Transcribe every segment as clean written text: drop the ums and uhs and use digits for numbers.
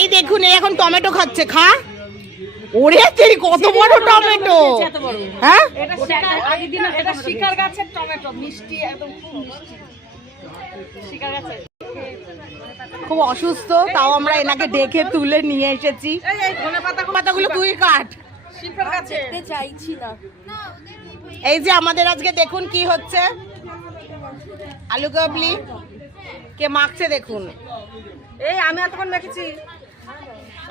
এই দেখুন এই এখন টমেটো খাচ্ছে, খা। ওরে তেরি কত বড় টমেটো! হ্যাঁ, এটা শিকার গাছের টমেটো, মিষ্টি, একদম খুব মিষ্টি শিকার গাছের। খুব অসুস্থ, তাও আমরা এনাকে ডেকে তুলে নিয়ে এসেছি। এই পাতাগুলো তুই কাট। শিকার গাছে চাইছি না। এই যে আমাদের আজকে দেখুন কি হচ্ছে, আলু কাবলি কে মাখছে দেখুন। এই আমি এতক্ষণ মেখেছি।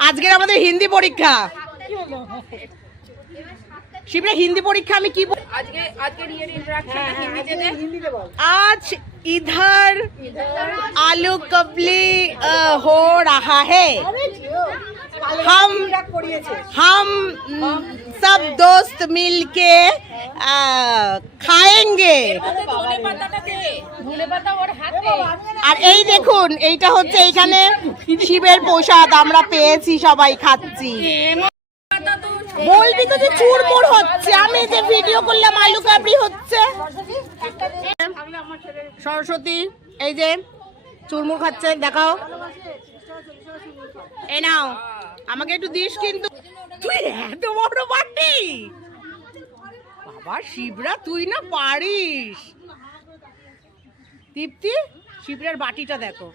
আজকের আমাদের হিন্দি পরীক্ষা। শিবরা হিন্দি পরীক্ষা আমি কি আজকে রিয়েল ইন্টারঅ্যাকশন হিন্দিতে বল। आज इधर आलू कबली हो रहा है। हम सब दोस्त मिलके খাएंगे। আর এই দেখুন এইটা হচ্ছে এখানে শিবের প্রসাদ আমরা পেয়েছি, সবাই খাচ্ছি। বলবি তো যে চুরমুর হচ্ছে, আমি যে ভিডিও করলাম আলু কাবলি হচ্ছে। সরস্বতী এই যে চুরমুর খাচ্ছে, দেখাও। এই নাও, আমাকে একটু দিস কিন্তু। তুই এত বড় বাটি বাবা, শিবরা তুই না পারিস। তৃপ্তি, শিবরার বাটিটা দেখো।